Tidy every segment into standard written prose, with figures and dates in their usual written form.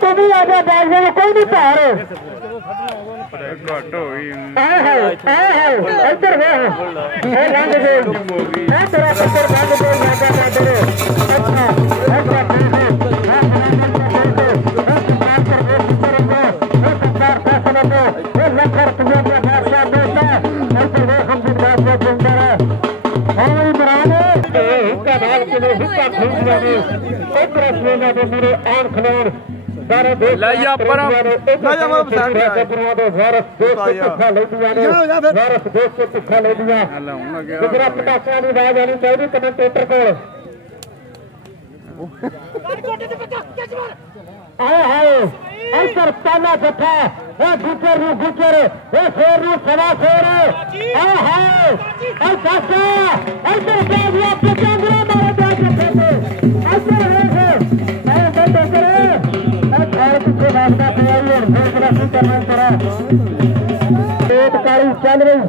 तू भी आ जा बाल में कोई नहीं पार घट हो गई इधर रंग दे तेरा पुत्र रंग दे कमेंटेटर को पहला जत्था गुजर गुजर शेर सवा शेर चल रही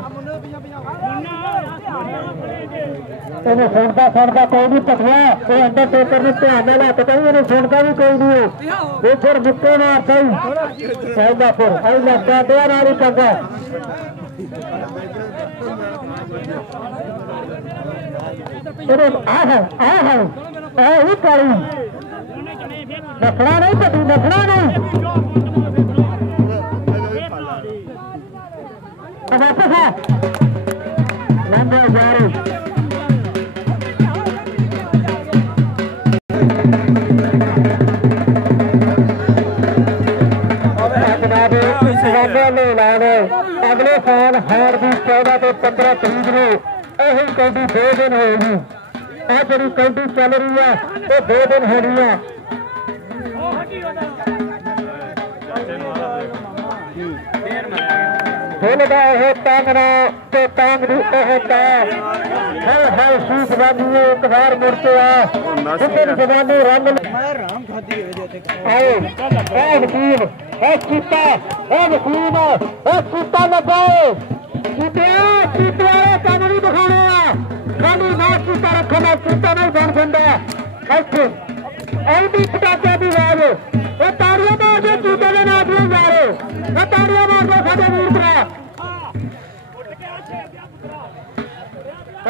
सुनता सुनता कोई नहीं पकड़ा अंडर टेकर ने ध्यान में लग गई सुनता भी कोई नहीं फिर मुक्के मार सही फिर आई लगता दे नारी चंगा नखड़ा नहीं पटी नखड़ा नहीं वापस है लंबे जारी अगले साल हार की 14 से 15 तरीक में यही कौडी 2 दिन होगी जी कौडी चल रही है वो 2 दिन होनी है खेलता है टांगना तो टांगनी होता है सूख बांधी एक बार मुड़ते जवानी रंग आए वकील चीता वकील चीता लगाओ चीते काम नहीं दिखाने ना चीता रखना चीता नहीं बन सकता ऐसी पटाखे की आवाज ताड़ियां मार दो चीते के नाम नहीं जा रहे ताड़ियां मार दो साडे वीर भरा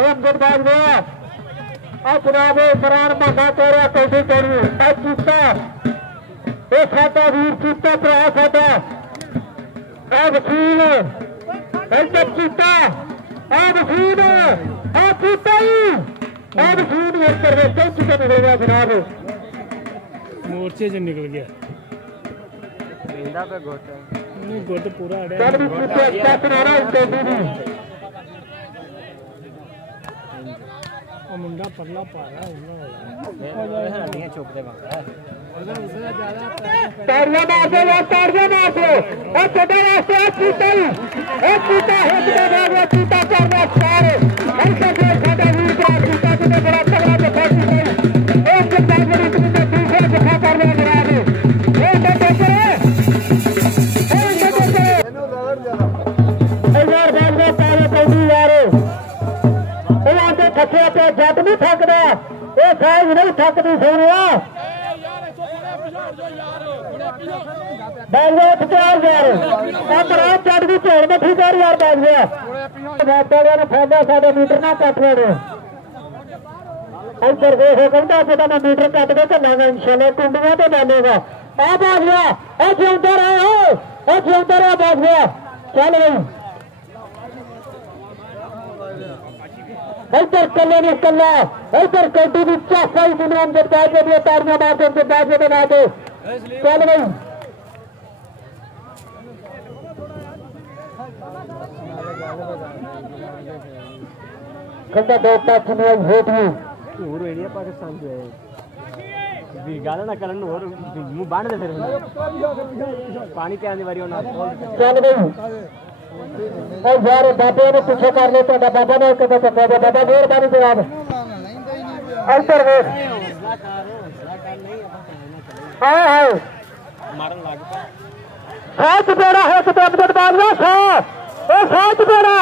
अमजद बाज गया जनाब इमरान महंगा तोड़िया कौडी तोड़ी चीता ये साडा वीर चीता भरा साडा वकील इधर चीता वकील चीता ही वकील इधर चीता निकलेगा जनाब मोर्चे से निकल गया गोट पूरा मुंडा पतला पा रहा चुपते ताड़ियां मार दो ताड़ियां मार दो और छोटे रास्ते चीता चीता चीता करना सारे साडा वीर चीता कितने बड़ा तगड़ा जफा एक दूसरे जफा करने जट नहीं थकदा ये साइज नहीं थकती सोनिया चढ़ की झोड़ में ठीक है यार बैठ गया ने फायदा साढ़े मीटर ना कट लेने इधर देखो कहता पता मैं मीटर कट के चलांगा इंशाल्लाह कुंडियां तो डालेगा आ बैठ गया जिंदा रहा जिंदा रहा बैठ गया चल गई इधर कले ने कला इधर कड्डी की चासा ही दुनिया में बैठ के ताड़ियां मार के बैठ के बना के चल गई कंधा दो पास में हेट में और एरिया पाकिस्तान जो है भी गाला ना करन और मुंह बांध दे फिर पानी पे आने वाली हो ना चल गई और यार बाबे ने पीछे कर ले तो बाबा ने कहता था बाबा देर बारी जवाब अंतर वो हां हां मारन लागता साथ बेड़ा है तो अमजद बालवा सा ओ साथ बेड़ा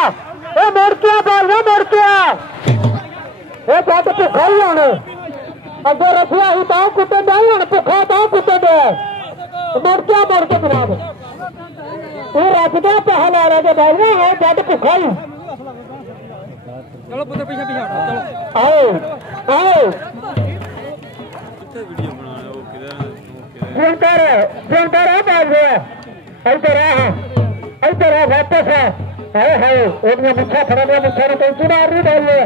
ए मोड़ के बालवा मोड़ के ए बात तो खाई होने अगर रखिया ही तो कुत्ते नहीं होने भुखा तो कुत्ते दे मुड़ के बना दे तू रख दे पैसा ला रहा के बैठ गया है जट भुखा ही चलो पुत्र पीछे पीछे हटो चलो आओ आओ कितने वीडियो बनाना वो किधर फोन कर बाज गया इधर आ वापस आ हाय एक मुच्छा फड़ा गया मुच्छा ने कहीं चुना नहीं डाल लिया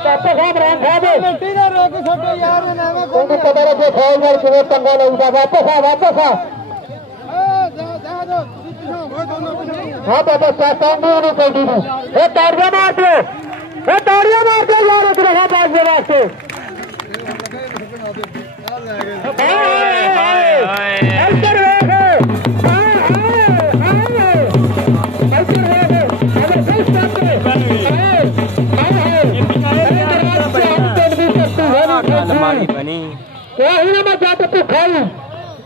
वापस आ इमरान साहब मिट्टी ना रोक छोटो यार ना मैं पता लगे फाइल कर किवे पंगा लऊगा वापस आ हाँ बाबा चाहता हूँ कहीं नहीं ताड़ियां मार दो यार एक रहा बाज के वास्ते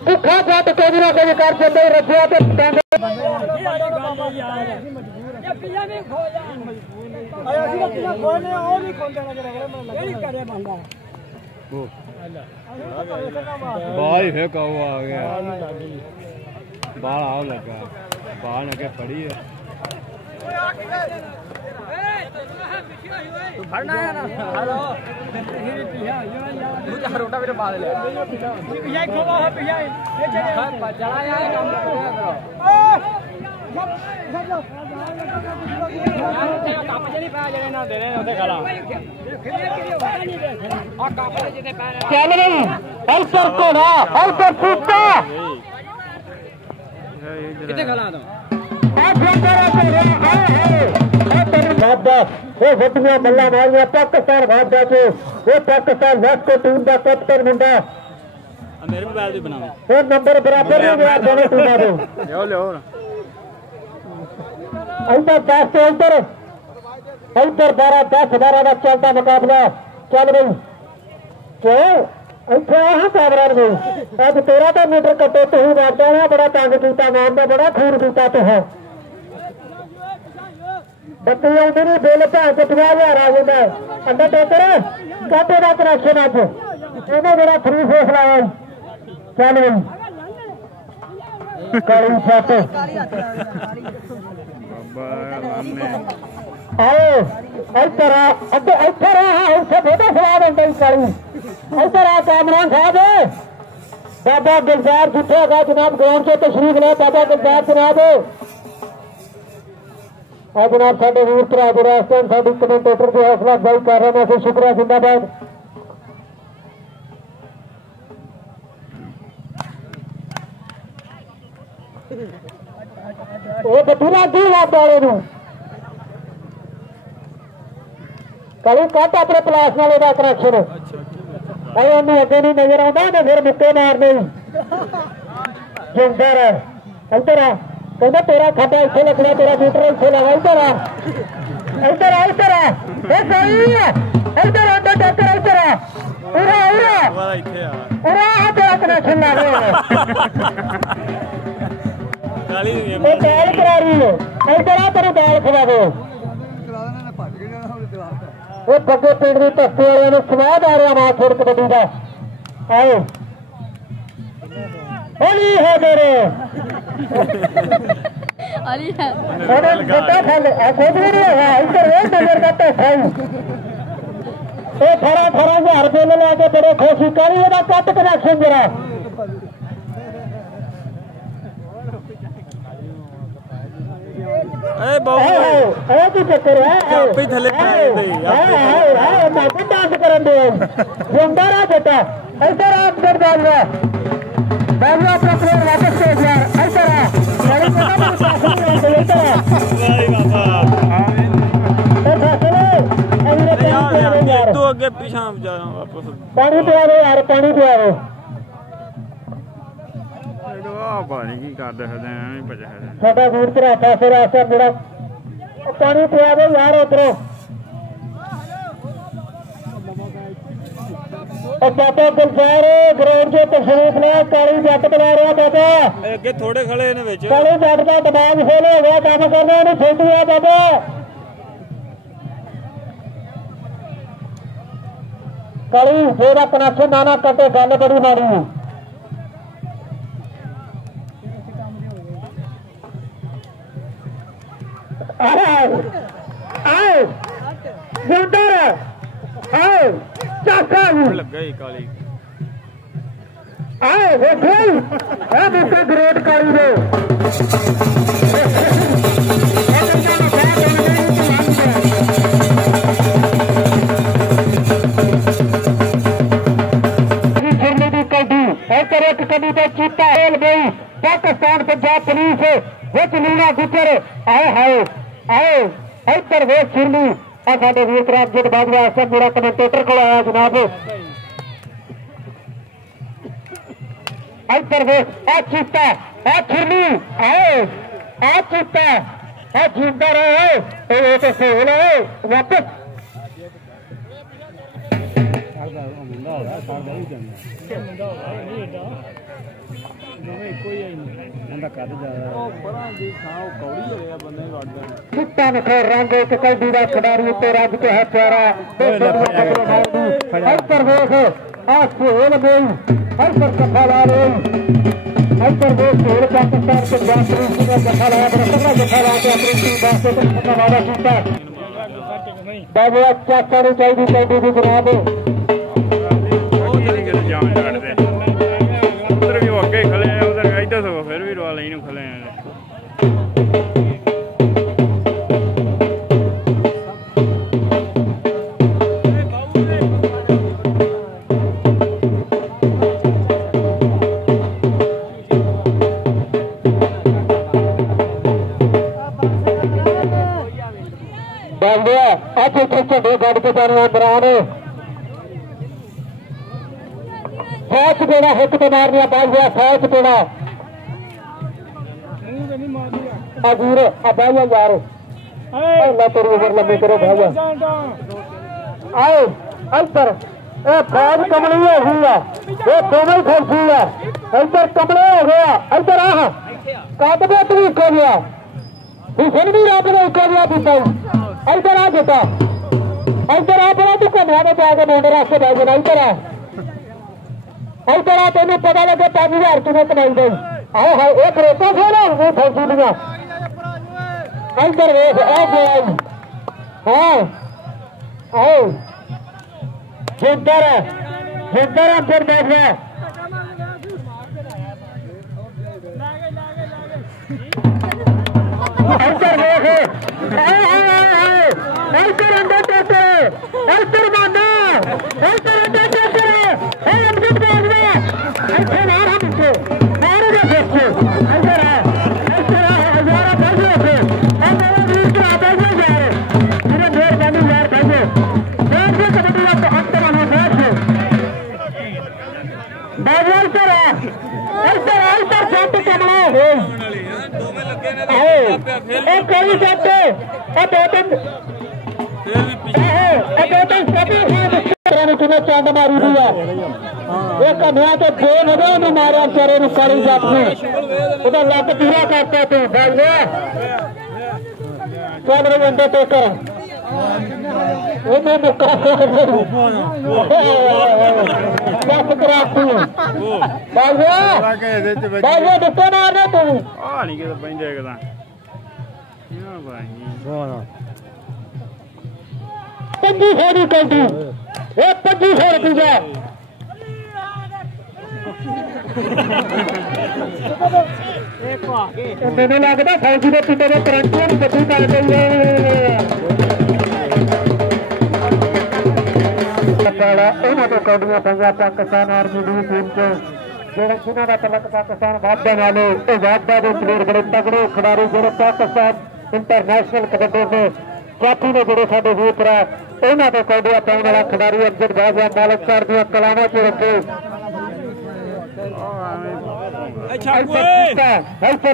भुखा जट कभी ना कभी कर चंदे रखिया बाल ही फेंका हुआ आ गया बाल आओ लगा बाल लगे पड़ी है तू भरना है ना हेलो मुझे रोटा मेरे बाल ले पिया खोलो है पिया ये चला जाए काम करो काप जनी पा जने ना दे रहे होते खला आ काप जने पा चल रही अल्सर को ना अल्सर फूटता कितने खला दो वो मल्ला मारिया पाकिस्तान भाग जाके वो पाकिस्तान वेस्ट को टीम का कैप्टन मुंडा मेरे मोबाइल भी बनाओ वो नंबर बराबर नहीं गया दोनों टीमों को ले इधर 10 से इधर 12 का चलता मुकाबला चल रही क्यों इतना कामरान में अब 13 मीटर कटे तो ही मारता है बड़ा तंग कीता मारना बड़ा खून कीता तो है बत्ती आती नहीं बिल भैन से 50,000 आ जाता है अंडरटेकर गाटे का कनेक्शन अज इन्हें मेरा फ्री फेस लाया चल गई काली छत आओ इधर फोटो सवाद होता काली इधर आ कामरान साहब बाबा गुलजार जिथे है जनाब ग्राउंड से तशरीफ ले बाबा गुलजार जनाब जनाब साढ़े वीर भरा जो राजस्थान साड़ी कमेंटेटर की हौसला अफजाई कर रहे हैं शुक्रिया जिंदाबाद वो बतूरा की लाभ वाले कली कट अपने प्लास नाले का कनेक्शन उन्हें अगे नहीं नजर आता ने फिर मुक्के मारने जिंदा रह इधर आ कहना तेरा खड्डा इतने लगना तेरा मीटर इतने लगा इधर आ सही है इधर अंडरटेकर इधर आ तेरा कनेक्शन ला दाल करा रही है इधर आ तेरी दाल खवा दो वो बगे पिंड की धस्ती वाले स्वाद आ रहा मां छोड़ कबड्डी का आओ होली है मेरे $18,000 लेके बड़े खुशी करी कट कनेक्शन जरा चक्कर डांस कर जिंदा रहा बेटा इधर अपना प्लेयर वापस से यार तू अगे पीछा वापस पानी पिया दो यार पानी पिया दो पानी की करते साडा वीर भरा पासे रास्ता बड़ा पानी पिया दो यार उधरों बाबा गुलजार ग्राउंड से तशरीफ ले काली जट बना रहा बाबा अगे थोड़े खड़े ने काली जट का दिमाग फेल हो गया काम करना नहीं छुट गया बाबा काली फिर कनेक्शन नाना कटे गल बड़ी माड़ी आओ सुंदर आओ चाचा लग गई काली आओ देखो अब इसका ग्रेट काली दो कभी तो चीता हेल गई पाकिस्तान पंजाब पुलिस विच लीना गुजर आए हाय आए इधर वे सुरली साडे वीर रामजित बाजवा सब मेरा कमेंटेटर को आया जनाब इधर वे आ चीता आ सुरली आए आ चीता आ जिंदा रहे ये तो सोल है वापस रंग एक कौडी का खिडारी उत्ते रज के है प्यारा इधर वेख आ सोल गई इधर कथा ला रही इधर वेख सोल पाकिस्तान के जाफरी ने कथा लाया बड़ा तगड़ा कथा ला के अपनी टीम वास्ते कथा वाला कीता बाबू चाचा नूं चाहिदी कौडी दी जनाब उधर भी अगे खले उधर इधर सो फिर भी रवा लेने खले अच्छे झंडे गढ़ के दरमियान फौज देना हिट के मारने बाज गया फौज देना अजूर भाइया यार अल्लाह तेरी उम्र लंबी करो भाइया आओ इधर ए फौज कमली हो गई है ये दोनों ही फौजी है इधर कमले हो गया इधर आ काटबे तू इको गया हुसैन भी रब ने इको गया पीता इधर आ बेटा इधर आ बड़ा तू कमरा में जाके मोटे रास्ते बह जाना इधर आ इधर आ तेन पता लगे 5000 तुम्हें कमाई गई आओ हाँ एक रेता खेला वो फौजी लिया इधर वेख आ गया हाँ आओ जिंदर अंदर बैठ गया इधर वेख इधर अंदर टेकर इधर माना इधर अंदर टेकर अंदर बैठ गया इधर आ रहा मुझे मारो ना देखो इधर आ हजारा बैठे थे अब मेरे वीर के आ बैठे यार मेरे मेहरबानी यार बैठे बैठ के कबड्डी का अंतर हमें बैठ बाजार से रहा इधर सेट कमला हो एक कोई सेट चंड मारी दी है एक कन्या तो दो नगे मारा बेचारे काली जट ने उधर लक पूरा करता तू बोल चल रहे अंडर टेकर बस कराती डिक्के मारने तू ₹2500 की कौटी 2500 रुपया मैंने लगता फौजी के पिंड में करंटियां भी बदली कर गई इन्हों तो कौड़ियां पंजाब पाकिस्तान आर्मी की टीम से जिन्हों का तलक पाकिस्तान वादा वाले वादा के प्लेयर बड़े तगड़े खिडारी जो पाकिस्तान इंटरनेशनल कबड्डी में काफी ने जोड़े साडे वीर भरा इन्हों तो कौड़ियां पाने वाला खिडारी अमजद बाजवा मालक कर दिया कलावां च रखे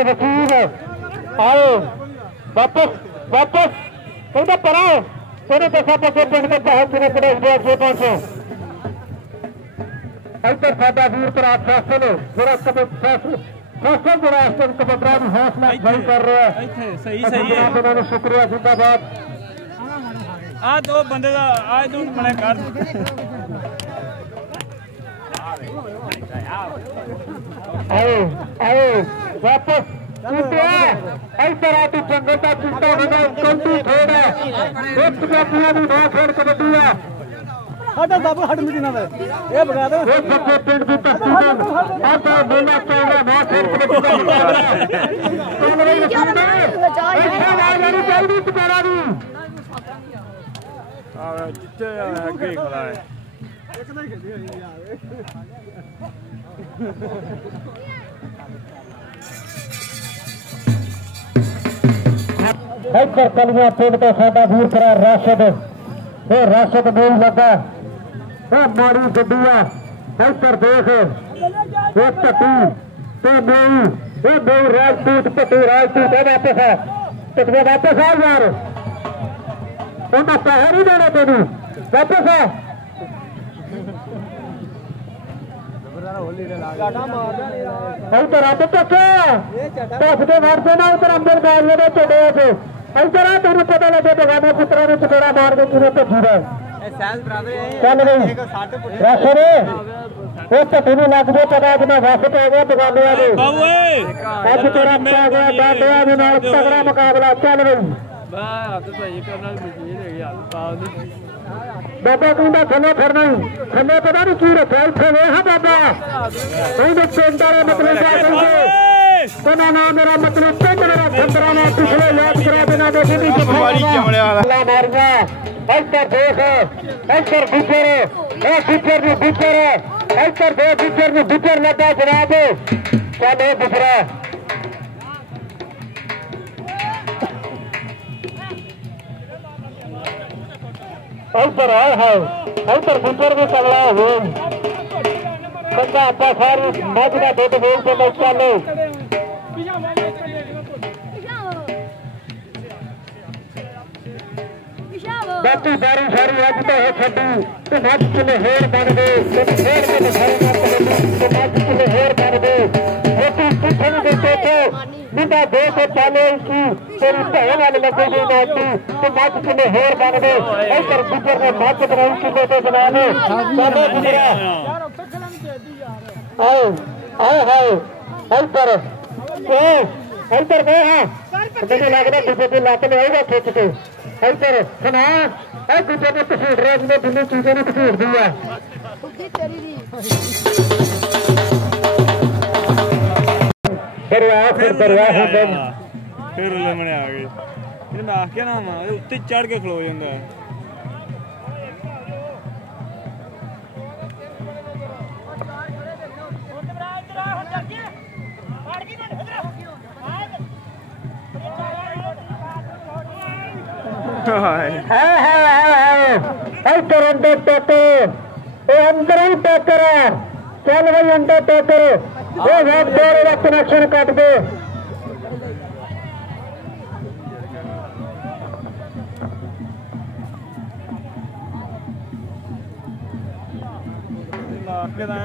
वकील आओ वापस वापस कहता परा तेरे दसा पके पिंड में बहुत दिनों पड़े हुए पहुंचे इधर साडा वीर भरा फैसल जोड़ा फैसल जोड़ा इस टाइम कबड्डा की हौसला अफजाई कर रहा है उन्होंने शुक्रिया जिंदाबाद आ दो बंदे का आज तू मना कर आओ आओ वापस इधर आ तू जंगल का चूटा होगा कौटी खेड़ है एक पंजाबियों की नौ खेड़ कबड्डी है हट बाबू हट मदीना में ये भगा दो एक सबके पेट की तस्वीर अब बोला चौड़ा नौ खेड़ कबड्डी का मुकाबला चल रही है अच्छा वाली जल्दी तुम्हारा भी जितने आगे खड़ा है एक नहीं खेली यार इधर कलियां पिंड तो साडा वीर करा राशिद ये राशिद बोल लगा ये माड़ी गड्डिया इधर देख ये पट्टी ते बेई ये बेई राजपूत पट्टी राजपूत है वापस आ तकवे वापस आ यार उन्हें पैसे नहीं देने तेन वापस आ इधर आ तक दस के मार देना उधर अंदर गाड़ियों के चढ़े इधर आ तेन पता लगे बगाने पुत्रा ने चपेड़ा मार के किने भजी रहा चल भाई राशन वो पट्टी नहीं लग गए पता कि मैं वस पै गया बगाने अज तेरा पै गया डांडिया के नाल तगड़ा मुकाबला चल भाई बाबा कहता थले फिरना थले पता नहीं की रखा इतने वे हाँ बाबा पिंड वाले मतलब क्या कहेंगे कहना ना मेरा मतलब पिंड मेरा खतरा ना पिछले याद करा देना मारिया इधर देख इधर गुजर गुजर में गुजर इधर दे गुजर में गुजर लगा जनाब चल गुजरा इधर आए है इधर गुजर भी तगड़ा हो बंदा आपा सारी मज का दुध बोल के मैं चलो बाकी सारी सारी अज तो है छड़ी तो मज किले होर बन गए मज किले होर बन गए रोटी कुछ नहीं देते बिना दे के चले इसकी तेरी भैन वाले लगे गई नाटी तो मज किले होर बन गए इधर गुजर ने मज बनाई किले तो बनाने चलो गुजरा आओ आओ आओ इधर इधर गए हाँ मुझे लग रहा गुजर की लात में आएगा खिंच के इधर सुना गुजर ने घसीट रहा जिन्हें जिन्हें चीजें ने घसीट दी है दरिया फिर लमने आ गए मैं आख्या ना उत्ते चढ़ के खलो जाता है इधर अंडर टेकर अंदर ही टेकर चल भाई अंडर टेकर का कनेक्शन कट दे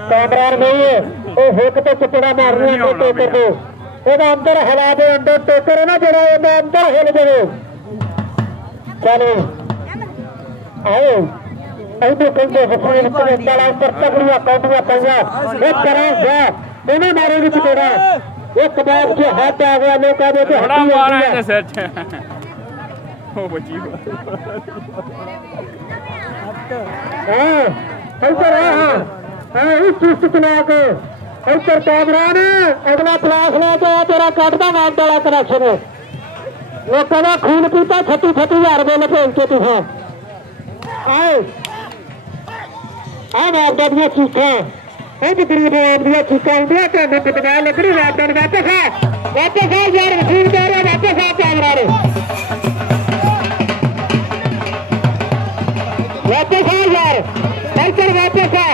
कामरान नहीं है वो हुक तो चपड़ा मारनी अंडर टेकर को अंदर हिला दे अंडर टेकर है ना जरा अंदर हिल जाए चलो आओ ऐसे कहते वसूल तला पर तगड़िया कौटिया पैया एक तरह जा दोनों मारे भी तेरा एक कबाब के हाथ आ गया लोग आ गए बड़ा मारा है सर ओ बची हां इधर हां इस चीज चला के इधर कामरान अगला क्लास ले के तेरा काटदा मार वाला कनेक्शन लोगों का खून पीता 36,000 रुपये लगे के तुझे आए आ बाबा दिया चीखा गरीब आदमी चीखा होंगे तेन बदनाम लग रही वापस आ यार वसूल दे रहे वापस आ कैमरा रे वापस आ यार इधर वापस आ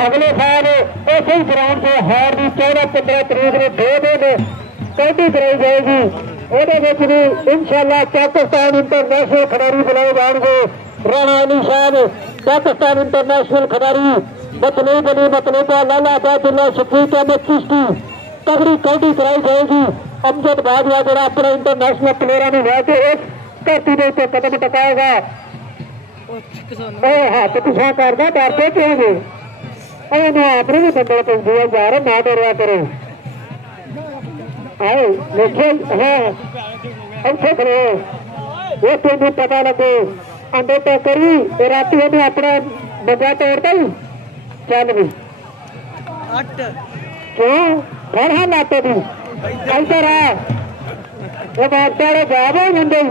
अगले साल इसी ग्राउंड से हार की 14-15 तरीक में 2 दिन कबड्डी कराई जाएगी भी इंशाअल्लाह पाकिस्तान इंटरनेशनल खिलाड़ी बुलाए जाएंगे राणा अली साहब पाकिस्तान इंटरनेशनल खिलाड़ी मतलूब अली मतलूबा लाला बाजुल्ला शफीक अहमद चिश्ती तगड़ी कबड्डी कराई जाएगी अमजद बाजवा जो अपने इंटरनेशनल प्लेयर ने लैके इस धरती के उत्ते कदम टकाएगा हाथ पिछा करदा डरते क्यों जे आपने भी बंदल पैंदी है यार ना डरिया करो आओ देखो हाँ ऐसे खड़ो ये तेन पता लगे अंडे टोकरी रात ने अपना बंदा तोड़ता ही चल भी क्यों घर हाँ लाते भी ऐसा रहा वो बात वाले जवाब हो जाते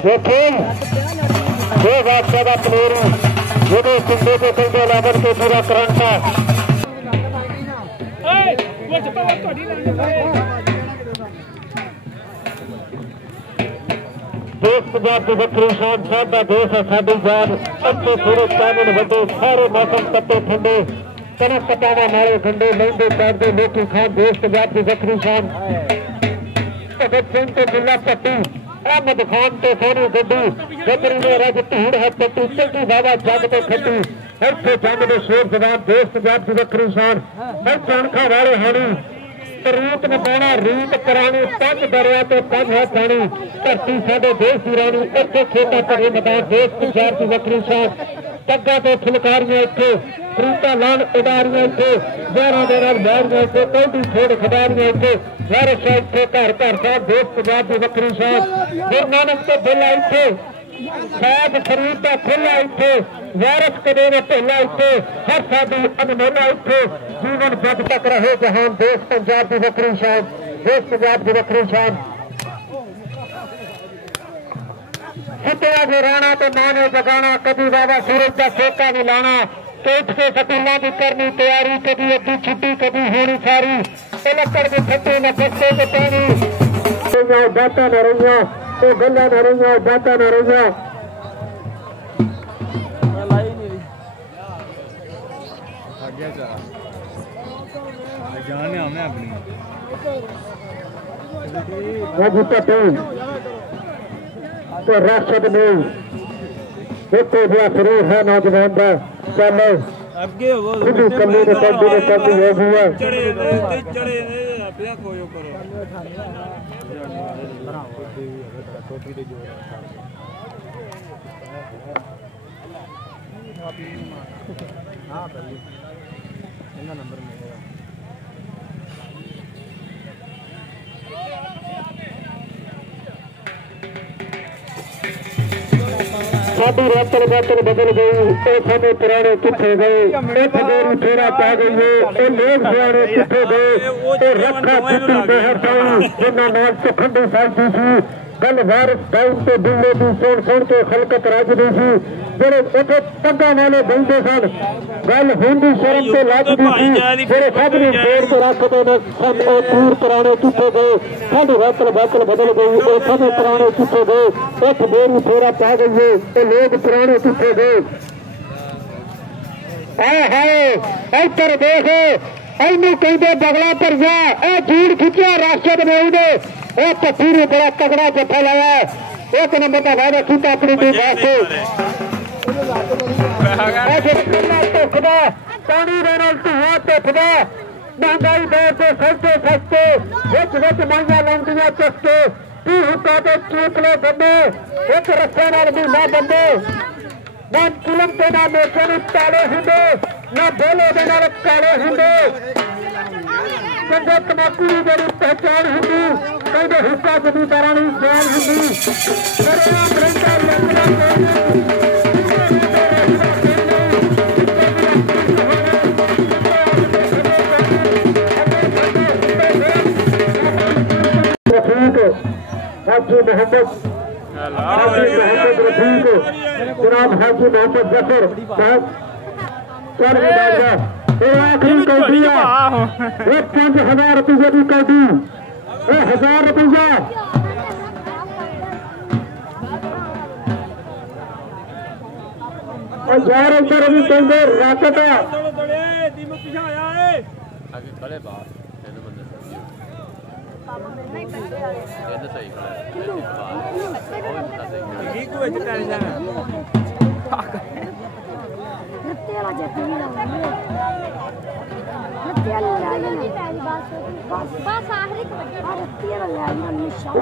देखो जो बादशाह का प्लेयर है जो पिंडे के पिंडे लेवल के पूरा करंट है देश पंजाब की बकरी शान साडा देश है साडी जान अच्छे पूरे कानून वड्डे सारे मौसम तत्ते ठंडे कनक कटावा नाले ठंडे लहंदे पैरदे लोकी खान देश पंजाब की बकरी शान भगत सिंह तो जिला पट्टी अहमद खान तो सोनी गड्डी बकरी ने रज धूड़ है पट्टी चंगी बाबा जग तो खट्टी हर से जंग दे शेर जवान देश पंजाब की बकरी शान हर चणखा वाले हानी रीत नपाना रीत करानी पंज दरिया तो पंज है पानी धरती साडे देश की रानी इत्थे खेता भरे मैदान देश पंजाब की बकरी शान टग्गा तो फुलकारियां इत्थे रीता लान उडारियां इत्थे जोरां दे नाल बैरियां इत्थे कौडी छोड़ खिडारियां इत्थे वारिस इत्थे घर घर साहब देश पंजाब की बकरी शान गुरु नानक तो बेला इत्थे साध फरीद का खुला इत्थे वारिस कदे ने ढोला इत्थे हर साधु अनमोला इत्थे जीवन जग तक रहे जहान देश पंजाब की बकरी शान देश पंजाब की बकरी शान सिटिया जो राणा तो मां ने जगाना कभी बाबा सूरज का सेका नहीं लाना पेट से सकूलों की करनी तैयारी कभी अद्धी छुट्टी कभी होनी सारी लकड़ के फटे न फटे के पानी बाता न रही तो गला न रही बाता न रही जाने हमें अपनी तो राशद नहीं देखो जो शरीर है नौजवान का चलो अगे वो कल्लू ने कब्बी हो गया चढ़े अपना कोयो करो हां इनका नंबर मिलेगा साडी रातल बातल बदल गई सामने पुराने किथे गए देरी फेरा पा गई है लोग सियाने किथे गए रखा चिट्टी बेहर साई जिन्ना नाल सखंडी साथी सी गल वारिस टाइम से बिल्ले की सुन के खलकत राजदी सी जेरे उथे पग्गा वाले बंदे सन गल हिंदी शर्म से लगदी सी जेरे सब ने फेर के रखते ने सब दूर पुराने किथे गए साडी रातल बातल बदल गई सब पुराने किथे गए देरी फेरा पा गई है लोग पुराने किथे गए इधर देख इनू कहते बगला पर जा झूठ खिंचा राशद ने पट्टी ने बड़ा तगड़ा जफा लाया एक नंबर का वादा किया अपनी टीम वास्ते पानी धुआं टिपदा महंगाई दौर से सस्ते सस्ते विच माइया लाउंदियां चस्के तू हुक्का तो चूकले बंदे एक रस्से नाल भी ना बंदे ना किलम के ना मेचे काले होंगे ना बोले के नाल काले होंगे चंगे तमाकू की जी पहचान होंगी कहते हुक्का कबूतरा की जान होंगी हाजी मोहम्मद रफीक जनाब हाजी मोहम्मद जफर साहब आखिरी कौडी है 5000 रुपये की कौडी 1000 रुपया यार इधर भी कहते राकत है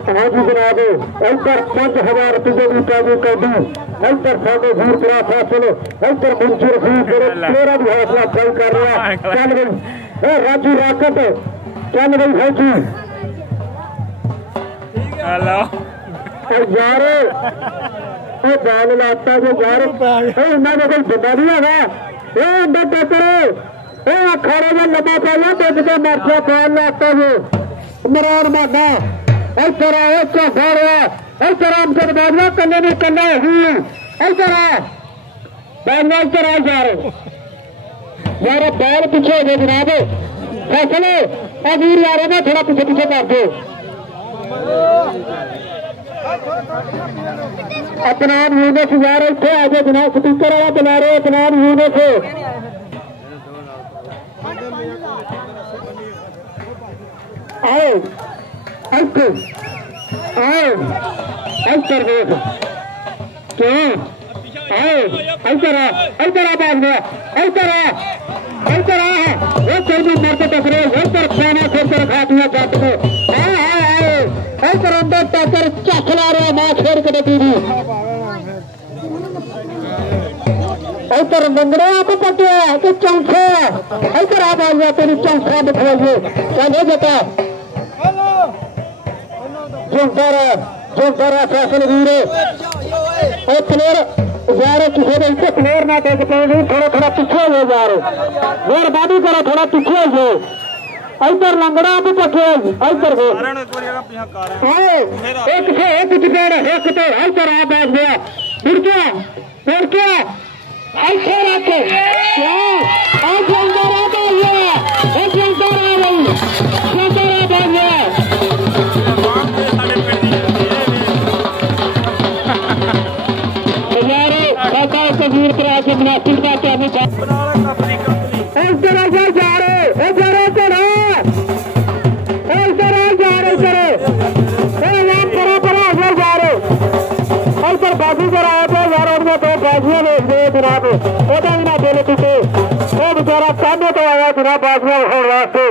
जनाब इधर 5000 रुपये की काबू कर दी इधर साढ़े दूर पूरा फासिल इधर मुंशी रफीक मेरा भी हौसला अफजाई कर रहा चल गई राजू राकत चल गई फौजी यार बैल लाता जो यार इन्होंने कोई बंदा नहीं है अंदर टक्कर अखाड़े में लम्बा पाया बिज के मरचा बैल लाता जो मरान माना इधर आओ चौथा रहा इधर आमचंद बाजवा कन्ने नहीं कन्ना ही इधर आ बैल इधर आ यार बैल पीछे हो गए जनाब फैसले अमीर यारों में थोड़ा पीछे पीछे कर दो अपना यूनिट यार इतने आ जाए जनाब स्पीकर वाला बना रहे अपना यूनिट आओ आओ इधर देख क्यों आओ इधर आ बाज गया इधर आ वो चल भी मरते टकरे इधर खाना फिर खा दिया जट को इधर अंदर टक्कर चख ला रहा मां खेड़ के टीवी इधर मंगड़ा आप पटिया कि चौंका इधर आ बाज तेरी चौंका दिखाइए चले बेटा जो फैसल वीर प्लेयर यार किसी ने इसे प्लेयर ना देख पाए थोड़ा थोड़ा पीछे हो जा रहे मेहरबानी करो थोड़ा पीछे हो इधर लंगड़ा भी पके इधर एक से एक टिकट एक तो इधर आ बैठ गया फिर क्या ऐसे रखे ऐसे अंदर आ गया ऐसे अंदर आ गई तस्वीर पर आके मुनासिब का क्या बाजू कर आया था यार उनमें दो बाजुआ ले गए जनाब वो भी ना बोले तुझे वो बेचारा सामने तो आया जनाब बाजुआ होने वास्ते